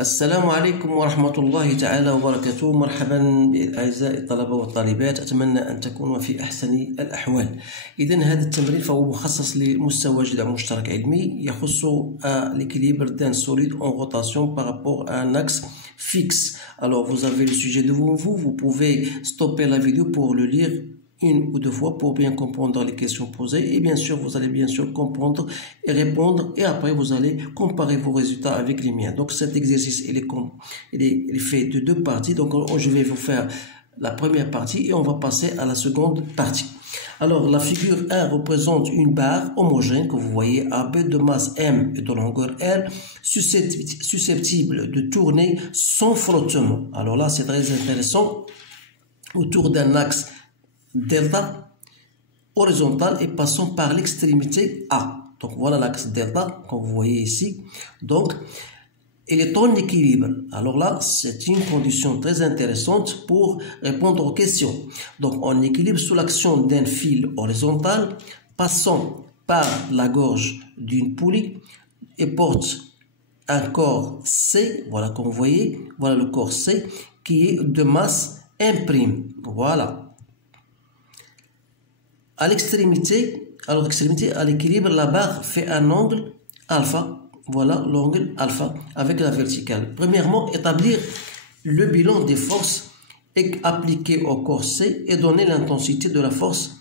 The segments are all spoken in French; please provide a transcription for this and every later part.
السلام عليكم ورحمة الله تعالى وبركاته. مرحبا بأعزائي الطلبة والطالبات، أتمنى أن تكونوا في أحسن الأحوال. إذن هذا التمرين فهو مخصص لمستوى جدع مشترك علمي يخص l'équilibre d'un solide en rotation par rapport à un axe fixe. Alors vous avez le sujet devant vous, vous pouvez stopper la vidéo pour le lire une ou deux fois pour bien comprendre les questions posées, et bien sûr vous allez bien sûr comprendre et répondre, et après vous allez comparer vos résultats avec les miens. Donc cet exercice il est fait de deux parties, donc je vais vous faire la première partie et on va passer à la seconde partie. Alors la figure 1 représente une barre homogène que vous voyez AB de masse M et de longueur R, susceptible de tourner sans frottement. Alors là c'est très intéressant, autour d'un axe delta horizontal et passant par l'extrémité A. Donc voilà l'axe delta comme vous voyez ici. Donc il est en équilibre. Alors là c'est une condition très intéressante pour répondre aux questions. Donc en équilibre sous l'action d'un fil horizontal passant par la gorge d'une poulie et porte un corps C. Voilà comme vous voyez, voilà le corps C qui est de masse M'. Voilà. À l'extrémité, à l'équilibre, la barre fait un angle alpha. Voilà l'angle alpha avec la verticale. Premièrement, établir le bilan des forces appliquées au corps C et donner l'intensité de la force,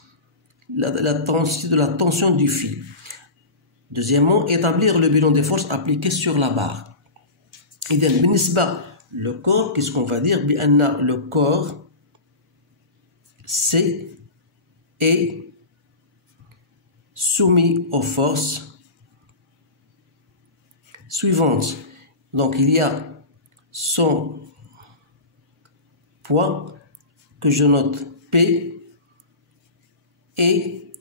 l'intensité de la tension du fil. Deuxièmement, établir le bilan des forces appliquées sur la barre. إذا بالنسبة le corps, qu'est-ce qu'on va dire? بأن le corps C est soumis aux forces suivantes. Donc il y a son poids que je note P et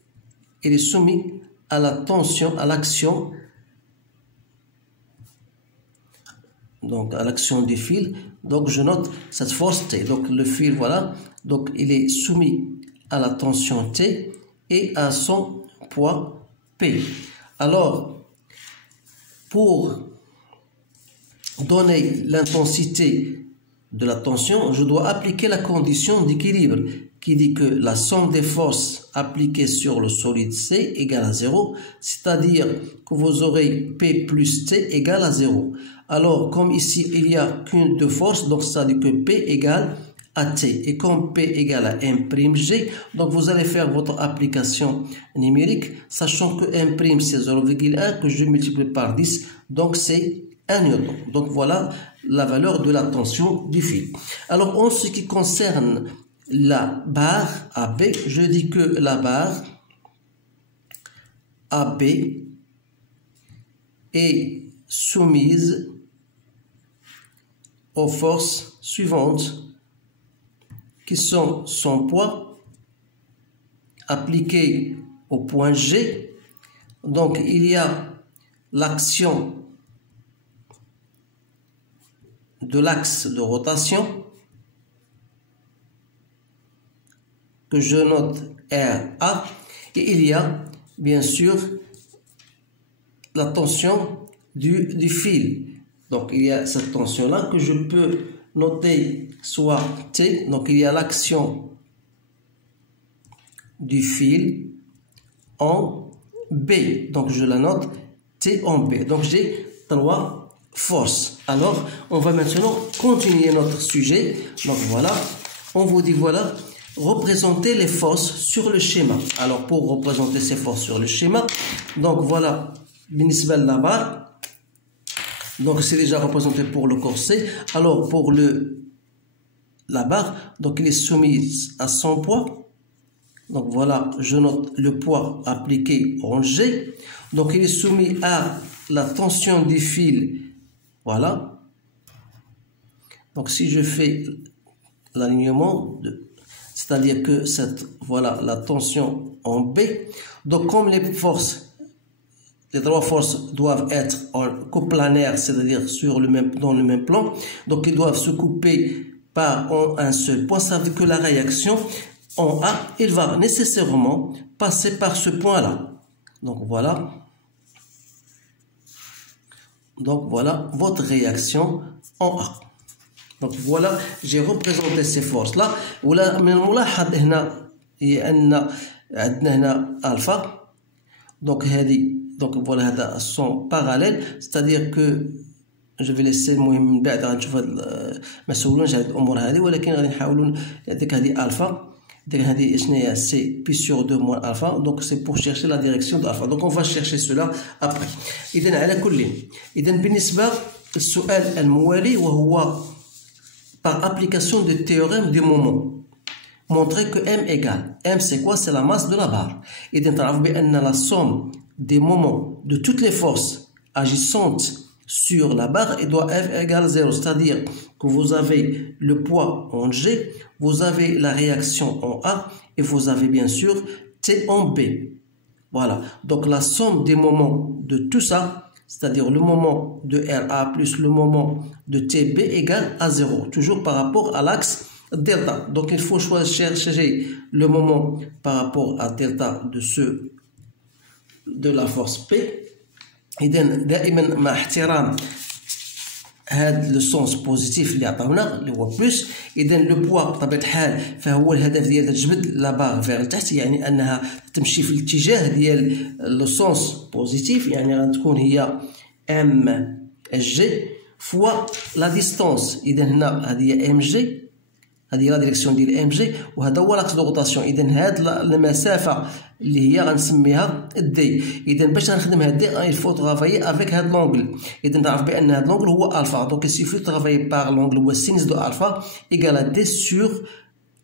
il est soumis à la tension, à l'action, donc à l'action du fil. Donc je note cette force T. Donc le fil, voilà, donc il est soumis à la tension T et à son poids P. Alors, pour donner l'intensité de la tension, je dois appliquer la condition d'équilibre qui dit que la somme des forces appliquées sur le solide C égale à 0, c'est-à-dire que vous aurez P plus T égale à 0. Alors, comme ici, il n'y a qu'une de force, donc ça dit que P égale à T, et comme P égale à M'G, donc vous allez faire votre application numérique, sachant que M' c'est 0,1 que je multiplie par 10, donc c'est 1 newton. Donc voilà la valeur de la tension du fil. Alors en ce qui concerne la barre AB, je dis que la barre AB est soumise aux forces suivantes qui sont son poids appliqué au point G. Donc il y a l'action de l'axe de rotation que je note RA, et il y a bien sûr la tension du fil. Donc il y a cette tension là que je peux noter soit T, donc il y a l'action du fil en B, donc je la note T en B. Donc j'ai 3 forces. Alors on va maintenant continuer notre sujet. Donc voilà, on vous dit voilà, représenter les forces sur le schéma. Alors pour représenter ces forces sur le schéma, donc voilà, بالنسبة للبار, donc c'est déjà représenté pour le corps C. Alors pour la barre, donc il est soumis à son poids. Donc voilà, je note le poids appliqué en G. Donc il est soumis à la tension du fil. Voilà. Donc si je fais l'alignement, c'est-à-dire que voilà la tension en B. Donc comme les forces, les 3 forces doivent être en coplanaire, c'est-à-dire dans le même plan. Donc ils doivent se couper par un seul point. Ça veut dire que la réaction en A, il va nécessairement passer par ce point-là. Donc voilà. Donc voilà votre réaction en A. Donc voilà, j'ai représenté ces forces là. ولا من الملاحظ هنا هي أن عندنا هنا ألفا. Donc هذه donc voilà هذا sont parallèles, c'est-à-dire que je vais laisser المهم من بعد غنشوف هاد ما سولونش هاد الأمور هذه، ولكن غادي نحاولوا ديك هذه ألفا. Donc, c'est pi sur 2 moins alpha. Donc, c'est pour chercher la direction de alpha. Donc, on va chercher cela après. إذن على كل إذن بالنسبة للسؤال الموالي وهو par application du théorème du moment. Montrer que M égale. M, c'est quoi? C'est la masse de la barre. إذن تعرفوا بأن la somme des moments de toutes les forces agissantes sur la barre et doit F égale 0, c'est-à-dire que vous avez le poids en G, vous avez la réaction en A et vous avez bien sûr T en B. Voilà, donc la somme des moments de tout ça, c'est-à-dire le moment de RA plus le moment de TB égale à 0, toujours par rapport à l'axe delta. Donc il faut chercher le moment par rapport à delta de la force P. إذن دائما مع احترام هذا لو سونس بوزيتيف اللي عطاونا اللي هو بلس. إذن لو بوا بطبيعة الحال فهو الهدف ديالها تجبد لا باغ فيغ لتحت، يعني أنها تمشي في الاتجاه ديال لو سونس بوزيتيف، يعني غتكون هي ام جي فوا لا ديستونس. إذن هنا هذه هي ام جي، هذه لا ديريكسيون ديال ام جي، وهذا هو لاكس دو روتاسيون. اذا هاد المسافه اللي هي غنسميها دي. اذا باش غنخدم هاد دي الفو ترافايي افيك هاد لونغل. اذا تعرف بان هاد لونغل هو الفا، دونك سيفي ترافايي باغ لونغل هو سينس دو الفا ايكال دي سور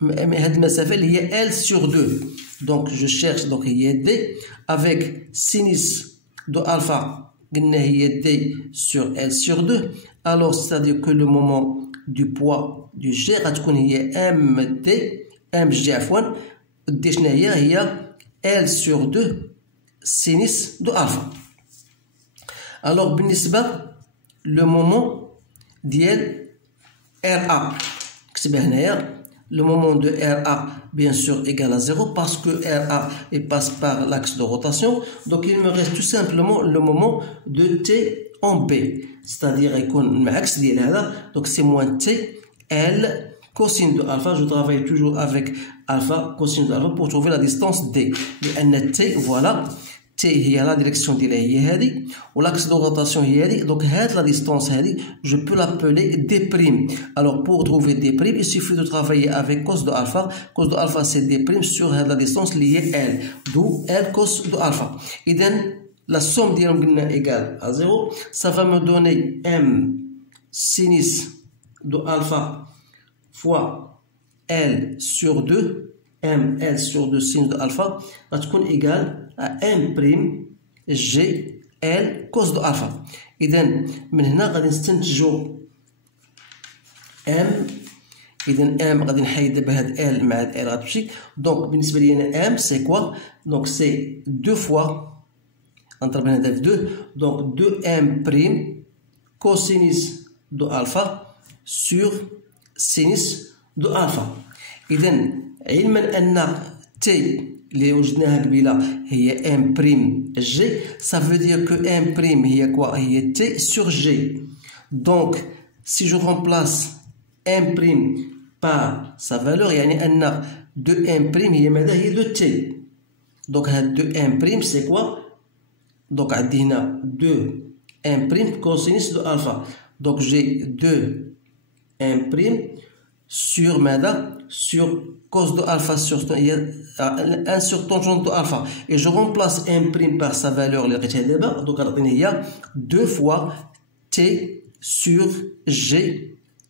هاد المسافه اللي هي ال سور 2. دونك جو شيرش دونك هي دي افيك سينس دو الفا قلنا هي دي سور ال سور 2. alors c'est-à-dire que le moment du poids du G غتكون هي ام دي ام جي عفوا دي شنو هي ال سور 2 سينيس دو الفا. الوغ بالنسبه لو مومون ديال ار ا نكتبها هنايا. Le moment de RA, bien sûr, égale à 0 parce que RA passe par l'axe de rotation. Donc, il me reste tout simplement le moment de T en B. C'est-à-dire, donc c'est moins T, L, cosine de alpha. Je travaille toujours avec alpha, cosine de alpha pour trouver la distance D. Et T, voilà. T هي la direction ديالها هي هذه والاكس دو روتاسيون هي هذه. دونك هاد لا ديستونس هذه je peux l'appeler D'. Alors pour trouver D', il suffit de travailler avec cos de alpha. Cos de alpha c'est D' sur هاد la distance liée L, d'où L cos de alpha. إذن la somme ديالهم قلنا égale à 0. Ça va me donner M sinus de alpha fois L sur 2. M L sur 2 sinus de alpha غتكون égale à M prime G L cos de alpha. إذن من هنا غادي نستنتجو M. إذن M غادي نحيد دابا هاد L مع هاد L غتمشي. دونك بالنسبة لي أنا M سي كوا؟ دونك سي 2 فوا نضرب هنا في 2. دونك 2 M prime cosinus دو ألفا sur sinus دو ألفا. إذن علما أن T اللي وجدناها قبيله هي ام بريم جي، ça veut dire que m prime هي quoi؟ هي t sur g. donc si je remplace m prime par sa valeur يعني أن 2m prime هي ماذا؟ هي 2t. donc هاد 2m prime c'est quoi؟ donc عندي هنا 2m prime cosinus de alpha. donc j'ai 2m prime sur ماذا؟ sur cos de alpha sur 1 sur tangente de alpha et je remplace m prime par sa valeur اللي لقيتها دابا. donc غتعطيني هي 2 fois t sur g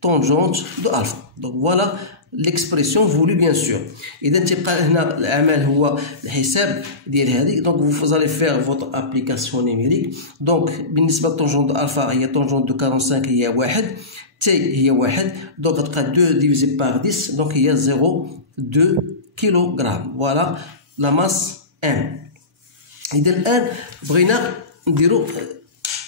tangente de alpha. donc voilà l'expression voulue bien sûr. اذا تبقى هنا العمل هو الحساب ديال هذه. donc vous allez faire votre application numérique. donc بالنسبه لتونجونت دو الفا هي تونجونت دو 45 هي 1 T هي 1. donc غتبقى 2 divisé par 10 donc هي 0,2 kg. voilà la masse M. إذا الآن بغينا نديرو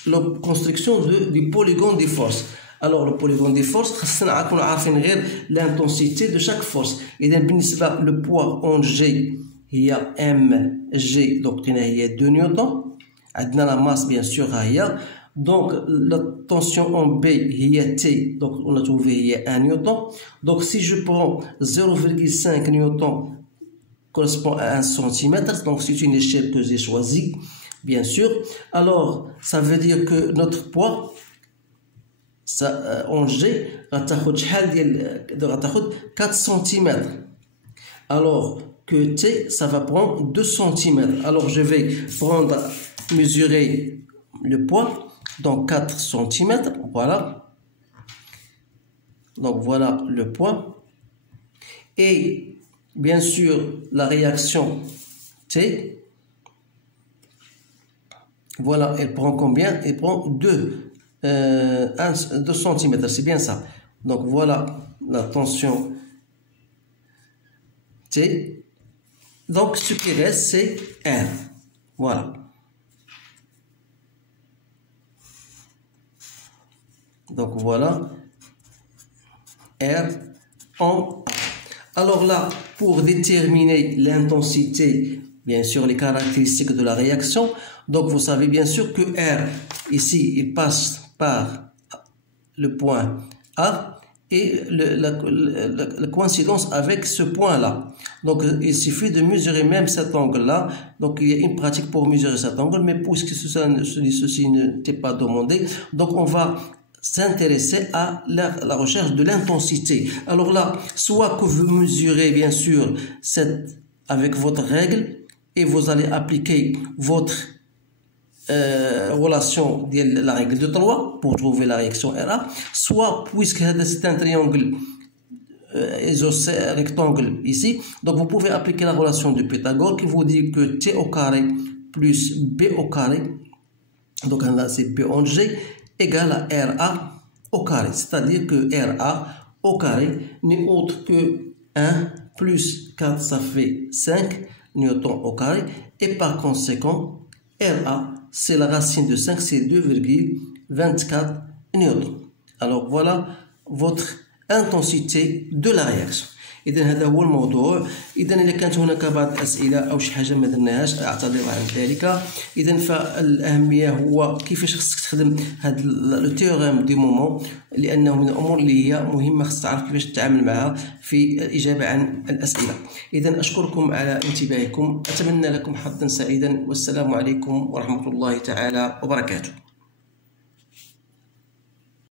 لو كونستركسيون دو polygone des forces. alors le polygone des forces خاصنا نكونو عارفين غير l'intensité de chaque force. إذا بالنسبة le poids en G هي M G. donc هنا هي 2 نيوتن. عندنا la masse bien sûr ها هي. Donc la tension en B هي T, donc on a trouvé il y a 1 newton. Donc si je prends 0,5 newton correspond à 1 cm, donc c'est une échelle que j'ai choisie, bien sûr. Alors ça veut dire que notre poids ça en G غتاخد شحال ديال غتاخد 4 cm, alors que T ça va prendre 2 cm. Alors je vais prendre mesurer le poids, donc 4 cm, voilà. Donc voilà le poids. Et bien sûr la réaction T, voilà, elle prend combien? Elle prend 2 cm, c'est bien ça. Donc voilà la tension T. Donc ce qui reste c'est R, voilà. Donc voilà R en A. Alors là, pour déterminer l'intensité, bien sûr les caractéristiques de la réaction, donc vous savez bien sûr que R ici il passe par le point A et la coïncidence avec ce point là. Donc il suffit de mesurer même cet angle là. Donc il y a une pratique pour mesurer cet angle, mais puisque ceci n'était pas demandé, donc on va s'intéresser à la recherche de l'intensité. Alors là, soit que vous mesurez bien sûr avec votre règle et vous allez appliquer votre relation de la règle de 3 pour trouver la réaction RA, soit puisque c'est un triangle rectangle ici, donc vous pouvez appliquer la relation de Pythagore qui vous dit que T au carré plus B au carré, donc là c'est P en G, égale à RA au carré, c'est-à-dire que RA au carré n'est autre que 1 plus 4, ça fait 5 newtons au carré, et par conséquent RA c'est la racine de 5, c'est 2,24 newtons. Alors voilà votre intensité de la réaction. إذا هذا هو الموضوع. إذا إذا كانت هناك بعض الأسئلة أو شي حاجة ما درناهاش أعتذر عن ذلك. إذا فالأهمية هو كيفاش خصك تخدم هاد لو تيوريم دي مومون، لأنه من الأمور اللي هي مهمة خصك تعرف كيفاش تتعامل معها في الإجابة عن الأسئلة. إذا أشكركم على انتباهكم، أتمنى لكم حظا سعيدا، والسلام عليكم ورحمة الله تعالى وبركاته.